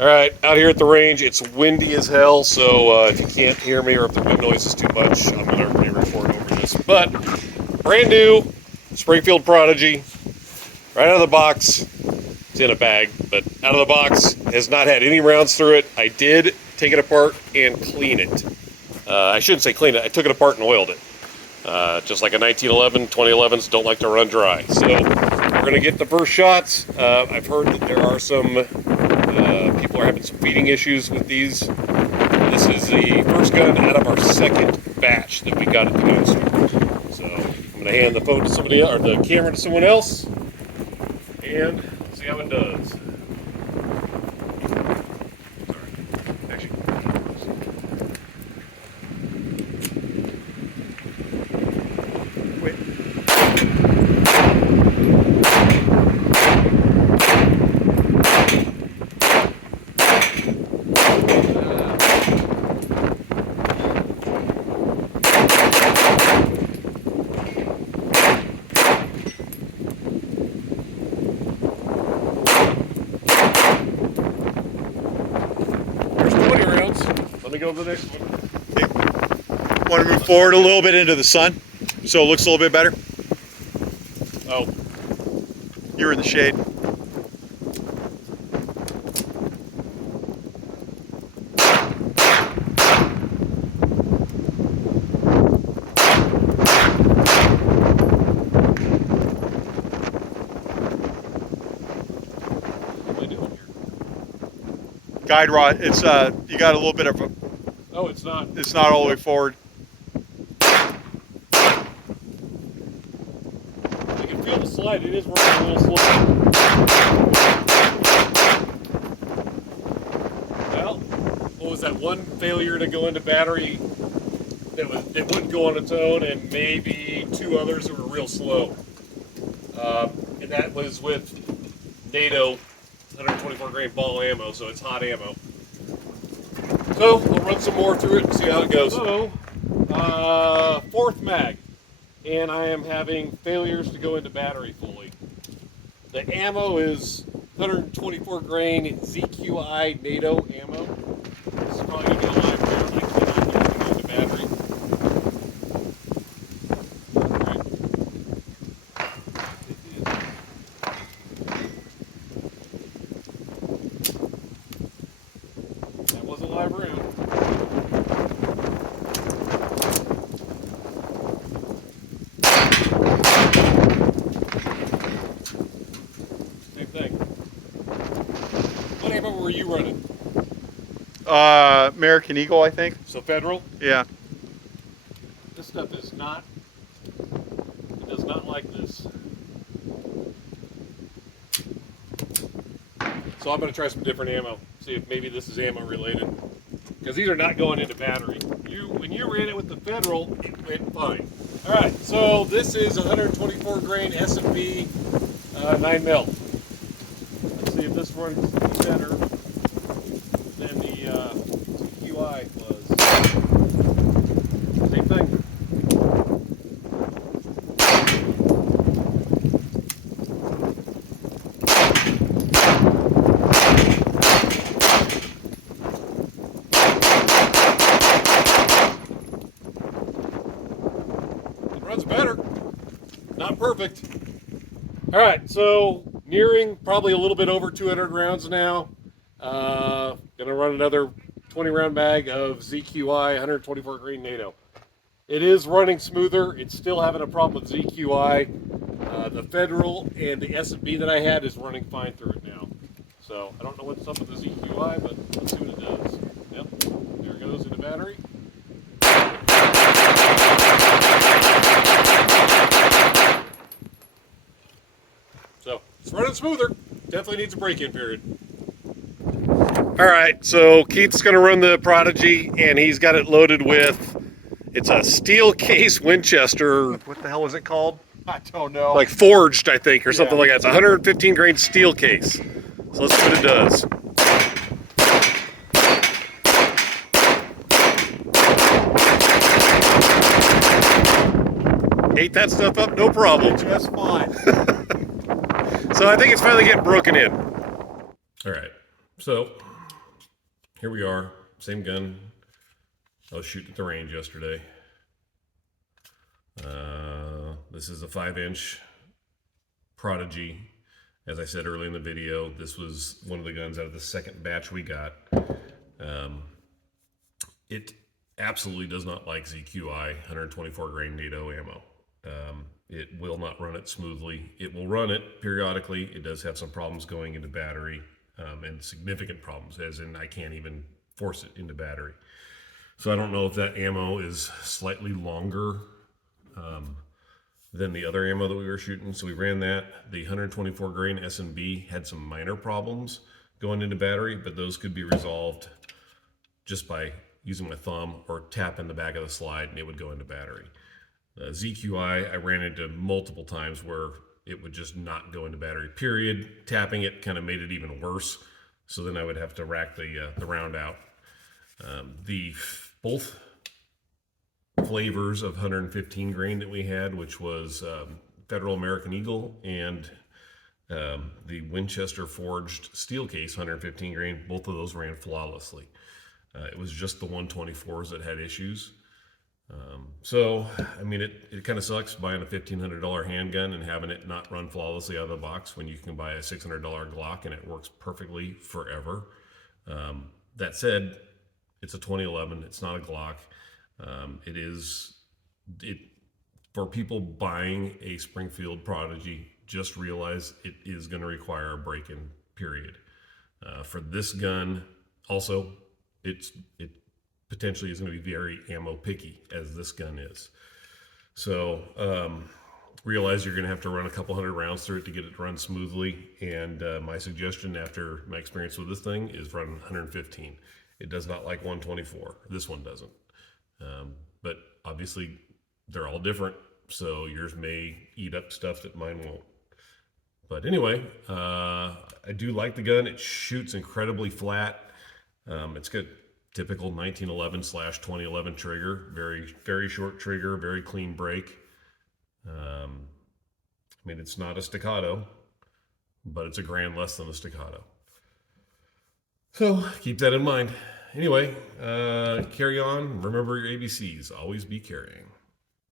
All right, out here at the range, it's windy as hell, so if you can't hear me or if the wind noise is too much, I'm going to re-record over this. But brand new Springfield Prodigy, right out of the box. It's in a bag, but out of the box, has not had any rounds through it. I did take it apart and clean it. I shouldn't say clean it, I took it apart and oiled it. Just like a 1911, 2011s don't like to run dry. So we're going to get the first shots. I've heard that there are some people are having some feeding issues with these. This is the first gun out of our second batch that we got at the gun store. So I'm going to hand the phone to somebody else, or the camera to someone else, and see how it does. Let me go to the next one. Okay. Want to move forward a little bit into the sun so it looks a little bit better? Oh. You're in the shade. What am I doing here? Guide rod, it's you got a little bit of a... Oh, it's not. It's not all the way forward. I can feel the slide. It is working a little slow. Well, what was that one failure to go into battery that wouldn't go on its own, and maybe two others that were real slow. And that was with NATO 124 grain ball ammo, so it's hot ammo. So we'll run some more through it and see how it goes. So, fourth mag, and I am having failures to go into battery fully. The ammo is 124 grain ZQI NATO ammo. This is probably going to be a live round. I cannot get it to go into battery. That was a live round. Same thing. What ammo were you running? American Eagle, I think. So Federal? Yeah. This stuff is not, it does not like this. So I'm going to try some different ammo, see if maybe this is ammo related. Because these are not going into battery. When you ran it with the Federal, it went fine. Alright, so this is 124 grain S&B 9mm. Let's see if this runs better than the QI was. Same thing. Runs better. Not perfect. All right, so nearing probably a little bit over 200 rounds now. Gonna run another 20 round mag of ZQI 124 grain NATO. It is running smoother. It's still having a problem with ZQI. The Federal and the S&B that I had is running fine through it now. So I don't know what's up with the ZQI, but let's see what it does. Yep, there it goes in the battery. So it's running smoother. Definitely needs a break-in period. All right, so Keith's going to run the Prodigy, and he's got it loaded with, it's a steel case Winchester. What the hell is it called? I don't know. Like forged, I think, or something like that. It's a 115 grain steel case. So let's see what it does. Ate that stuff up, no problem. Just fine. So I think it's finally getting broken in. All right, so here we are, same gun I was shooting at the range yesterday. This is a 5-inch Prodigy. As I said earlier in the video, this was one of the guns out of the second batch we got. It absolutely does not like ZQI 124 grain NATO ammo. It will not run it smoothly. It will run it periodically. It does have some problems going into battery, and significant problems, as in I can't even force it into battery. So I don't know if that ammo is slightly longer than the other ammo that we were shooting. So we ran that. The 124 grain S&B had some minor problems going into battery, but those could be resolved just by using my thumb or tapping the back of the slide, and it would go into battery. ZQI, I ran into multiple times where it would just not go into battery, period. Tapping it kind of made it even worse. So then I would have to rack the round out. Both flavors of 115 grain that we had, which was Federal American Eagle and the Winchester Forged Steel Case 115 grain, both of those ran flawlessly. It was just the 124s that had issues. So, I mean, it kind of sucks buying a $1,500 handgun and having it not run flawlessly out of the box when you can buy a $600 Glock and it works perfectly forever. That said, it's a 2011. It's not a Glock. For people buying a Springfield Prodigy, just realize it is going to require a break-in, period. For this gun, also, it potentially is going to be very ammo picky, as this gun is. So realize you're going to have to run a couple hundred rounds through it to get it to run smoothly. And my suggestion after my experience with this thing is run 115. It does not like 124. This one doesn't. But obviously they're all different, so yours may eat up stuff that mine won't. But anyway, I do like the gun. It shoots incredibly flat. It's got typical 1911/2011 trigger, very, very short trigger, very clean break. I mean, it's not a staccato, but it's a grand less than a staccato. So keep that in mind. Anyway, carry on. Remember your ABCs. Always be carrying.